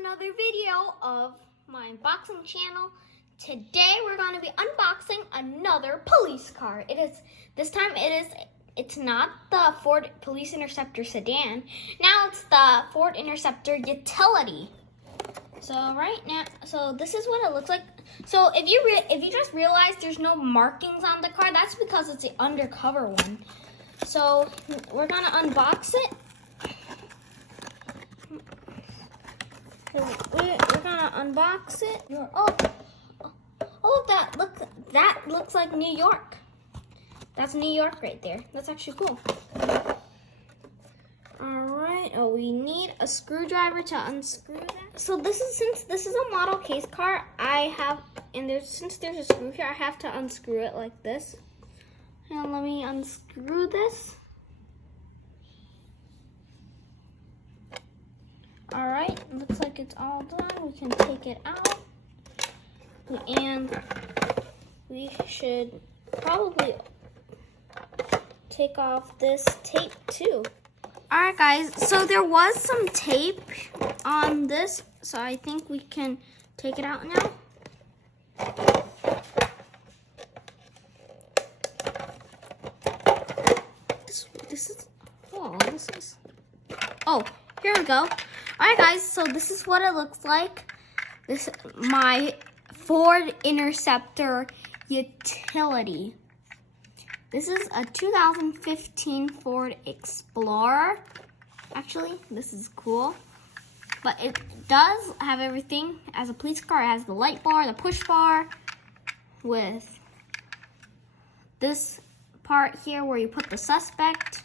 another video of my unboxing channel. Today we're going to be unboxing another police car. It's not the Ford Police Interceptor sedan. Now it's the Ford Interceptor Utility. So this is what it looks like. So if you just realized there's no markings on the car, that's because it's an undercover one. So we're going to unbox it. We're gonna unbox it. That looks like New York. That's New York right there. That's actually cool. All right. Oh, we need a screwdriver to unscrew that. So since this is a model case car, since there's a screw here, I have to unscrew it like this. And let me unscrew this. All right, looks like it's all done. We can take it out. And we should probably take off this tape too. All right, guys, so there was some tape on this, so I think we can take it out now. Oh, here we go. Alright guys, so this is what it looks like. This is my Ford Interceptor Utility. This is a 2015 Ford Explorer. Actually, this is cool. But it does have everything. As a police car, it has the light bar, the push bar, with this part here where you put the suspect.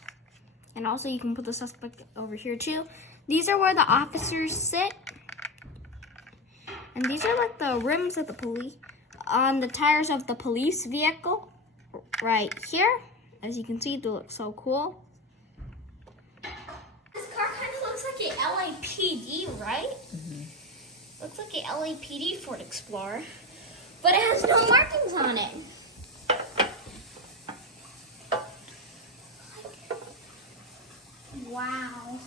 And also you can put the suspect over here too. These are where the officers sit. And these are like the rims of the police, on the tires of the police vehicle right here. As you can see, they look so cool. This car kind of looks like an LAPD, right? Mm-hmm. Looks like an LAPD Ford Explorer, but it has no markings on it. Wow.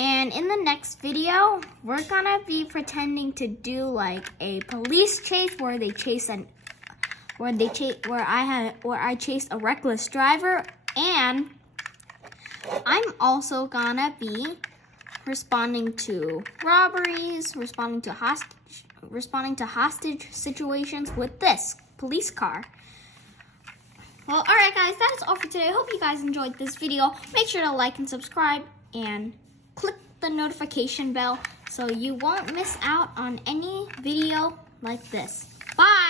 And in the next video, we're gonna be pretending to do like a police chase where I chased a reckless driver, and I'm also gonna be responding to robberies, responding to hostage situations with this police car. Well, alright guys, that is all for today. I hope you guys enjoyed this video. Make sure to like and subscribe and click the notification bell so you won't miss out on any video like this. Bye!